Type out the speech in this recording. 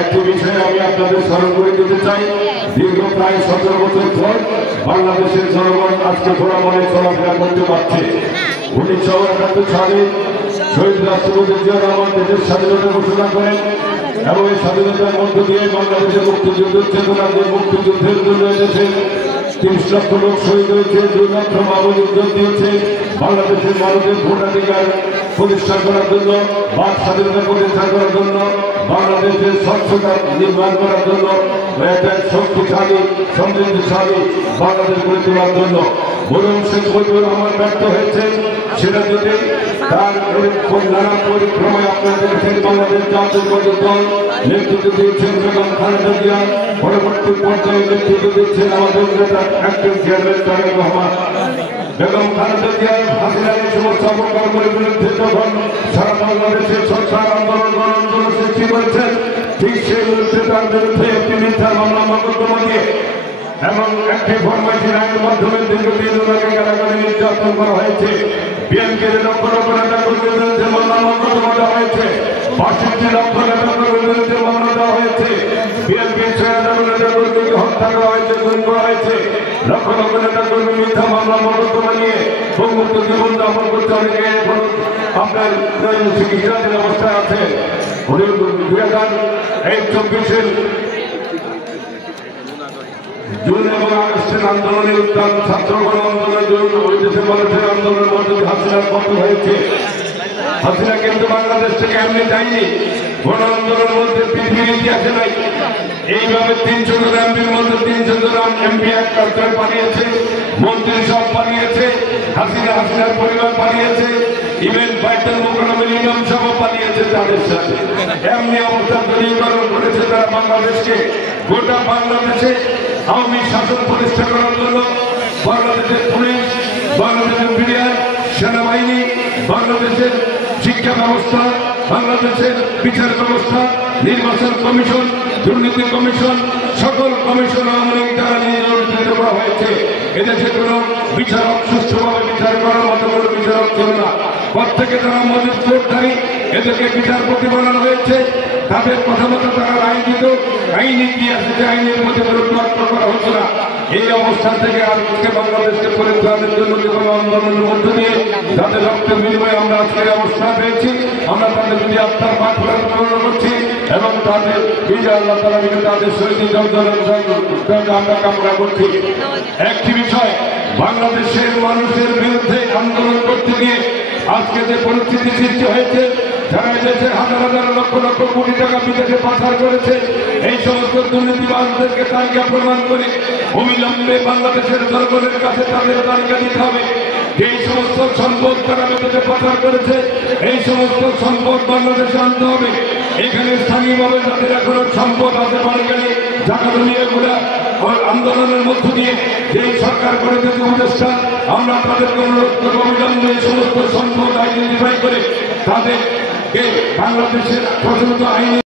একটি বিষয়ে আমি আপনাদের স্মরণ করে দিতে চাই। দীর্ঘ প্রায় 17 বছর পর বাংলাদেশের জনগণ আজকে খোলা মনে চলাফেরা করতে পারছে। 1971 সালে শহীদ রাষ্ট্রপতি জিয়া রহমান দেশের স্বাধীনতা ঘোষণা করেন এবং এই স্বাধীনতার মধ্য দিয়ে বাংলাদেশের মুক্তিযুদ্ধের চেতনা যে মুক্তিযুদ্ধের জন্য এসেছে 30 লক্ষ লোক শহীদ হয়েছে, 2 লক্ষ মানুষ উদ্যোগ দিয়েছে বাংলাদেশের মানুষের ভোটাধিকার প্রতিষ্ঠা করার জন্য, বাক স্বাধীনতা প্রতিষ্ঠা করার জন্য, বাংলাদেশের স্বচ্ছতা নির্মাণ করার জন্য, একটা শক্তিশালী সমৃদ্ধশালী বাংলাদেশ গড়ে তোলার জন্য। বরং শেখ মুজিবুর রহমান ব্যর্থ হয়েছে, সেটা যদি তার নানা পরিক্রমায় আপনারা দেখেছেন বাংলাদেশ জাতীয়তাবাদী দল নেতৃত্ব দিয়েছেন বেগম খালেদা জিয়া, পরবর্তী পর্যায়ে নেতৃত্ব দিচ্ছেন আমাদের নেতা অ্যাক্টিং চেয়ারম্যান তারেক রহমান। বেগম খালেদা জিয়া হাসিনার সমস্ত অপকর্মের বিরুদ্ধে যখন সারা বাংলাদেশের সরকার আন্দোলন সৃষ্টি করেছেন, ঠিক সেই মুহূর্তে তার বিরুদ্ধে একটি মিথ্যা মামলা মোকদ্দমা দিয়ে এবং একটি ফরমাইশি আইনের মাধ্যমে দীর্ঘদিন ওনাকে কারাগারে নির্যাতন করা হয়েছে। বিএনপির লক্ষ লক্ষ নেতা কর্মীর বিরুদ্ধে মামলা মোকদ্দমা দেওয়া হয়েছে, ৬২ লক্ষ নেতা কর্মীর বিরুদ্ধে মামলা দেওয়া হয়েছে। বিএনপির ৬০০০ নেতা কর্মীকে হত্যা করা হয়েছে, খুন করা হয়েছে। লক্ষ লক্ষ নেতা কর্মী মিথ্যা মামলা মোকদ্দমা নিয়ে মুক্ত জীবন যাপন করতে অনেকে এখন আপনার চিকিৎসাধীন অবস্থায় আছে। 2024 জুন এবং আগস্টের আন্দোলনের উত্তাপ ছাত্র গণ আন্দোলনের জন্য ওই দেশে মানুষের আন্দোলনের মধ্যে হাসিনার পতন হয়েছে। হাসিনা কিন্তু বাংলাদেশ থেকে এমনি যায়নি, গণ আন্দোলনের মধ্যে পৃথিবীর ইতিহাসে নাই। এইভাবে 300 জন এমপির মধ্যে 300 জন এমপি এক কার্যালয় পালিয়েছে, মন্ত্রী সব পালিয়েছে, হাসিনার পরিবার পালিয়েছে, ইভেন বাইতুল মুকাররমের ইমাম সাহেব পালিয়েছে তাদের সাথে। এমনি অবস্থা দলীয়করণ করেছে তারা বাংলাদেশকে। গোটা বাংলাদেশে আওয়ামী শাসন প্রতিষ্ঠা করার জন্য বাংলাদেশের পুলিশ, বাংলাদেশের মিডিয়া, সেনাবাহিনী, বাংলাদেশের শিক্ষা ব্যবস্থা, বাংলাদেশের বিচার ব্যবস্থা, নির্বাচন কমিশন, দুর্নীতি কমিশন, সকল কমিশন আওয়ামী লীগ দ্বারা নিয়োজিত করা হয়েছে। এদেশে কোন বিচারক সুষ্ঠুভাবে বিচার করার মতো কোনো বিচারক ছিল না। প্রত্যেকে তারা মজুদ কোর্টধারী, এদেরকে বিচারপতি বানানো হয়েছে। তাদের কথা মতো তারা রায় দিত, আইনি কি আছে যে আইনের মধ্যে প্রত্যাখ্য করা হতো না। এই অবস্থা থেকে আজকে বাংলাদেশকে পরিত্রাণের জন্য যে কোনো আন্দোলনের মধ্য দিয়ে যাদের রক্তের বিনিময়ে আমরা আজকের অবস্থা পেয়েছি, আমরা তাদের যদি আত্মার মাঠ পূরণ করছি এবং তাদের বিজয় আল্লাহ তাআলা তাদের শহীদ আমরা কামনা করছি। একটি বিষয়, বাংলাদেশের মানুষের বিরুদ্ধে আন্দোলন করতে গিয়ে আজকে যে পরিস্থিতি সৃষ্টি হয়েছে, যারা দেশের হাজার হাজার লক্ষ লক্ষ কোটি টাকা বিদেশে পাচার করেছে, এই সমস্ত দুর্নীতিবাজদেরকে তালিকা প্রমাণ করে অবিলম্বে বাংলাদেশের জনগণের কাছে তাদের তালিকা দিতে হবে। এই সমস্ত সম্পদ তারা বিদেশে পাচার করেছে, এই সমস্ত সম্পদ বাংলাদেশে আনতে হবে। এখানে স্থানীয়ভাবে যাদের এখনো সম্পদ আছে বাড়িগাড়ি জাকাতলীয়গুলা আন্দোলনের মধ্য দিয়ে যেই সরকার করে দিয়েছে উপদেষ্টা, আমরা তাদেরকে অনুরোধ করবো অবিলম্বে এই সমস্ত সম্পদ আইডেন্টিফাই করে তাদেরকে বাংলাদেশের প্রচলিত আইন